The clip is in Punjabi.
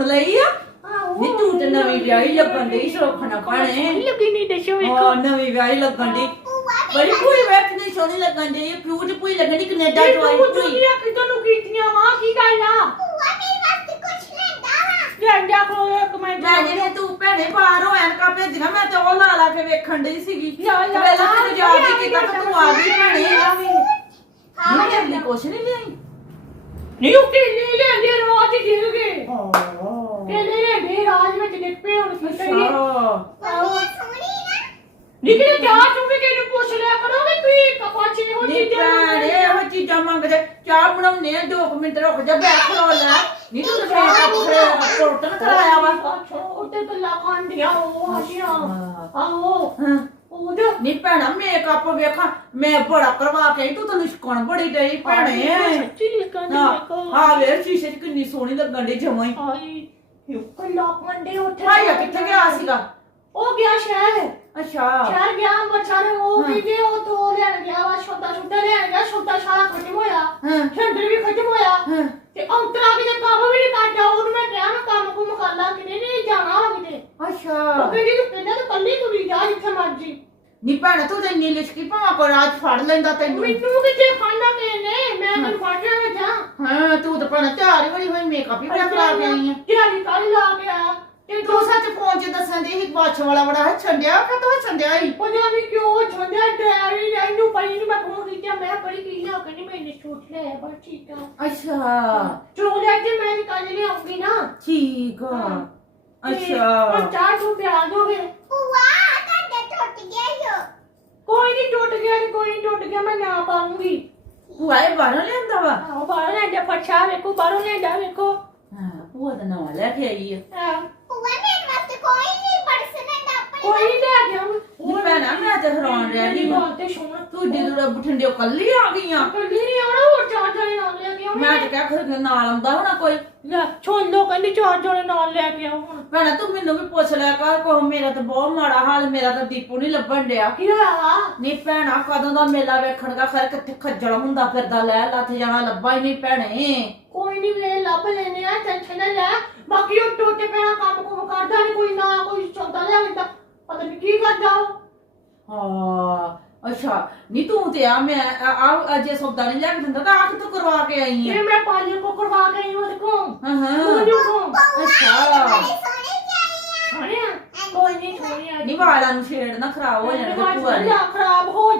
ਲਈ ਆ? ਆਹੋ ਨੀ ਤੂੰ ਤੇ ਨਵੀਂ ਵਿਆਹੀ ਲੱਗਣ ਦੀ ਸੋਖਣਾ ਪਾਣੇ ਲੱਗੀ ਨਹੀਂ ਦੱਸੋ ਹਾਂ ਵੇਖੋ। ਨਵੀਂ ਵਿਆਹੀ ਲੱਗਣ ਦੀ ਬੜੀ ਪੂਰੀ ਵੇਖਣੀ ਸੋਹਣੀ ਲੱਗਣ ਦੀ ਚ ਪੂਰੀ ਲੱਗਣ ਦੀ ਕੈਨੇਡਾ ਚ ਆਈ ਤੂੰ ਚੁੰਨੀਆਂ ਕਿਦੋਂ ਨੂੰ ਕੀਤੀਆਂ ਵਾ? ਕੀ ਗੱਲ ਆ? ਲੈਂਦਾ ਖੋ ਇੱਕ ਮਿੰਟ। ਮੈਂ ਜਿਹੜੇ ਤੂੰ ਭੈਣੇ ਬਾਹਰ ਹੋ ਐਨਕਾ ਭੇਜੀਆਂ ਮੈਂ ਤੇ ਉਹ ਲਾ ਲਾ ਕੇ ਵੇਖਣ ਡਈ ਸੀਗੀ। ਲਾ ਲਾ, ਤੇ ਤੈਨੂੰ ਯਾਦ ਹੀ ਕੀਤਾ ਕਿ ਤੂੰ ਆ ਗਈ ਭੈਣੇ। ਨਹੀਂ ਤੇ ਅਗਲੀ ਕੁਛ ਨਹੀਂ ਨਹੀਂ ਉਹ ਕਿੰਨੇ ਲੈਂਦੇ ਰਾਜ ਗਿਰ ਗਏ ਕਿੰਨੇ ਲੈਂਦੇ ਰਾਜ ਵਿੱਚ ਨਿੱਪੇ ਹੁਣ ਕੀ ਕਰੀਏ ਅੱਛਾ ਨਿਕਲੇ ਜਾ ਤੂੰ ਵੀ ਕਿਹਨੂੰ ਪੁੱਛ ਲਿਆ ਕਰੋਗੇ ਤੁਸੀਂ ਕਪਾਚ ਨਹੀਂ ਹੋ ਨੀ ਭੈਣੇ ਇਹੋ ਚੀਜ਼ਾਂ ਮੰਗਦੇ। ਚਾਹ ਬਣਾਉਣੇ ਆ 2 ਮਿੰਟ ਰੁਕ ਜਾ ਬੈਠ ਖਲੋ ਲੈ। ਨਹੀਂ ਤੂੰ ਤੇ ਮੇਕਅਪ ਕੋਟਨ ਕਰਾਇਆ ਵਾ। ਉੱਤੇ ਗੱਲਾਂ ਖਾਂਦੀਆਂ ਉਹ ਹਾਸ਼ੀਆਂ ਹਾਂ। ਆਹੋ। ਹਾਂ। ਉਹਦੇ ਨੀ ਭੈਣਾ ਮੇਕਅਪ ਵੇਖਾਂ ਮੈਂ ਬੜਾ ਕਰਵਾ ਕੇ ਆਈ, ਤੂੰ ਤਾਂ ਲਿਸ਼ਕਣ ਬੜੀ ਡਈ ਭੈਣੇ। ਸੱਚੀ ਲਿਖਣ ਹਾਂ ਦੀ ਹਾਂ ਵੇ ਸ਼ੀਸ਼ੇ 'ਚ ਕਿੰਨੀ ਸੋਹਣੀ ਲੱਗਣ ਦੀ ਜਮਾਂ ਹੀ। ਆਈ ਯੋ ਕੱਲਾ ਮੰਡੇ ਉੱਥੇ ਭਾਈਆ ਕਿੱਥੇ ਗਿਆ ਸੀਗਾ? ਉਹ ਗਿਆ ਸ਼ਹਿਰ। ਅੱਛਾ। ਸ਼ਹਿਰ ਗਿਆ ਅੰਮ੍ਰਿਤਸਰ ਉਹ ਹਾਂ। ਵੀ ਜੇ ਉਹ ਤੋਂ ਲੈਣ ਗਿਆ ਵਾ ਛੋਟਾ ਛੋਟਾ ਲੈਣ ਗਿਆ ਛੋਟਾ ਸਾਰਾ ਖਤਮ ਹੋਇਆ। ਹਾਂ। ਵੀ ਖਤਮ ਹੋਇਆ। ਹਾਂ। ਤੇ ਅੰਤਰਾ ਵੀ ਤੇ ਕੰਮ ਵੀ ਨਹੀਂ ਕਰਦਾ ਉਹਨੂੰ ਮੈਂ ਕਿਹਾ ਮੈਂ ਕੰਮ ਕੁਮ ਕਰ ਲਾ ਕਿਤੇ ਨਹੀਂ ਜਾਣਾ ਵਾ ਕਿਤੇ। ਉਹ ਅੱਛਾ ਕਹਿੰਦੀ ਤੂੰ ਕਹਿੰਦਾ ਤੂੰ ਕੱਲੀ ਤੁਰੀ ਨੀ ਭੈਣਾ ਤੂੰ ਤਾਂ ਇੰਨੀ ਲਿਸ਼ਕੀ ਭਾਂ ਕੋ ਰਾਜ ਫੜ ਲੈਂਦਾ ਤੈਨੂੰ। ਮੈਨੂੰ ਕਿਤੇ ਫੜਨਾ ਕਿਨੇ ਮੈਂ ਤੈਨੂੰ ਫੜ ਲਿਆ ਜਾ। ਹਾਂ ਤੂੰ ਤਾਂ ਭੈਣਾ ਤਿਆਰ ਹੀ ਬੜੀ ਹੋਈ ਮੇਕਅਪ ਹੀ ਬੜਾ ਕਰਾ ਕੇ ਆਈ ਆ। ਤਿਆਰੀ ਕਰ ਲਾ ਗਿਆ ਤੇ ਤੂੰ ਸੱਚ ਫੋਨ 'ਚ ਦੱਸਣ ਦੀ ਸੀ ਬਾਛ ਵਾਲਾ ਬੜਾ ਹੱਛਣ ਡਿਆ ਕਿ ਤੂੰ ਹੱਛਣ ਡਿਆ ਹੀ। ਪਤਾ ਨਹੀਂ ਕਿਉਂ ਛੰਡਿਆ ਡੈਰੀ ਨੇ ਇਹਨੂੰ ਪਈ ਨੂੰ ਮੈਂ ਫੋਨ ਕੀਤਾ ਮੈਂ ਬੜੀ ਕੀ ਲਿਆ ਕਹਿੰਦੀ ਮੈਨੇ ਛੂਟ ਲਿਆ ਬਸ ਠੀਕ ਆ। ਅੱਛਾ। ਚਲੋ ਲੈ ਕੇ ਮੈਂ ਕੱਲ ਲੈ ਆਉਂਗੀ ਨਾ। ਠੀਕ ਆ। ਹਾਂ। ਤੇ ਅੱਛਾ। ਚਾਹ ਤੂੰ ਪਿਆ ਦੋਗੇ ਕੋਈ ਨਹੀਂ ਟੁੱਟ ਗਿਆ ਤੇ ਗਿਆ ਮੈਂ ਨਾ ਪਾਉਂਗੀ। ਭੂਆ ਇਹ ਬਾਹਰੋਂ ਲਿਆਂਦਾ ਵਾ? ਆਹ ਬਾਹਰ ਲੈ ਜਾ ਪਛਾ ਵੇਖੋ ਬਾਹਰੋਂ ਲੈ ਜਾ ਵੇਖੋ। ਹਾਂ ਭੂਆ ਦਾ ਨਵਾਂ ਲੈ ਕੇ ਆਈ ਆ। ਆਹ, ਕੋਈ ਨਹੀਂ ਲੈ ਗਿਆ ਨੀ ਮੈਂ ਤੇ ਹੈਰਾਨ ਰਹਿ ਗਈ ਗੱਲ ਤੇ ਸੁਣ। ਤੂੰ ਜਦੋਂ ਬਠਿੰਡੇ ਕੱਲੀ ਆ ਗਈਆਂ। ਕੱਲੀ ਨਹੀਂ ਆਉਣਾ ਹੋਰ ਚਾਰ ਜਣੇ ਨਾਲ ਲੈ ਕੇ ਆਉਣੇ ਮੈਂ ਤੇ ਕਿਹਾ ਖਰ ਨਾਲ ਆਉਂਦਾ ਹੋਣਾ ਕੋਈ। ਲੈ ਛੋੜ ਲੋ ਕਹਿੰਦੀ ਚਾਰ ਜਣੇ ਨਾਲ ਲੈ ਕੇ ਹੁਣ। ਭੈਣਾ ਤੂੰ ਮੈਨੂੰ ਵੀ ਪੁੱਛ ਲਿਆ ਕਰ ਕੋ ਮੇਰਾ ਤਾਂ ਬਹੁਤ ਮਾੜਾ ਹਾਲ ਮੇਰਾ ਤਾਂ ਦੀਪੂ ਨਹੀਂ ਲੱਭਣ ਡਿਆ। ਕੀ ਹੋਇਆ? ਨੀ ਭੈਣਾ ਕਦੋਂ ਦਾ ਮੇਲਾ ਵੇਖਣ ਦਾ ਖਰ ਕਿੱਥੇ ਖੱਜਲ ਹੁੰਦਾ ਫਿਰਦਾ ਲੈ ਲੱਥ ਜਾਣਾ ਲੱਭਾ ਹੀ ਨਹੀਂ ਭੈਣੇ। ਕੋਈ ਨਹੀਂ ਵੇ ਲੱਭ ਲੈਨੇ ਆ ਟੈਨਸ਼ਨ ਨਾ ਲੈ। ਬਾਕੀ ਉਹ ਟੋਟੇ ਪੈਣਾ ਕੰਮ ਕੁਮ ਕਰਦਾ ਨਹੀਂ ਕੋਈ ਨਾ ਕੋਈ ਚੌਂਦਾ ਲਿਆ ਤਾਂ ਪਤਾ ਨਹੀਂ ਕੀ ਕਰਦਾ ਉਹ ਹਾਂ ਅੱਛਾ ਨੀ ਤੂੰ ਤੇ ਆ ਮੈਂ ਆ ਅਜੇ ਸੌਦਾ ਨਹੀਂ ਲੈ ਕੇ ਦਿੰਦਾ ਤਾਂ ਆਖ ਤੂੰ ਕਰਵਾ ਕੇ ਆਈ ਆ। ਇਹ ਮੈਂ ਪਾਲੇ ਕੋ ਕਰਵਾ ਕੇ ਆਈ ਉਹਦੇ ਕੋ ਹਾਂ ਹਾਂ। ਉਹਦੇ ਕੋ। ਅੱਛਾ। ਛਾਣਿਆ ਕੋਈ ਨਹੀਂ ਛੋੜਿਆ ਨੀ ਵਾਲਾਂ ਨੂੰ ਛੇੜ ਨਾ ਖਰਾਬ ਹੋ ਜਾਣਗੇ ਭੂਆ ਦੇ ਖਰਾਬ ਹੋ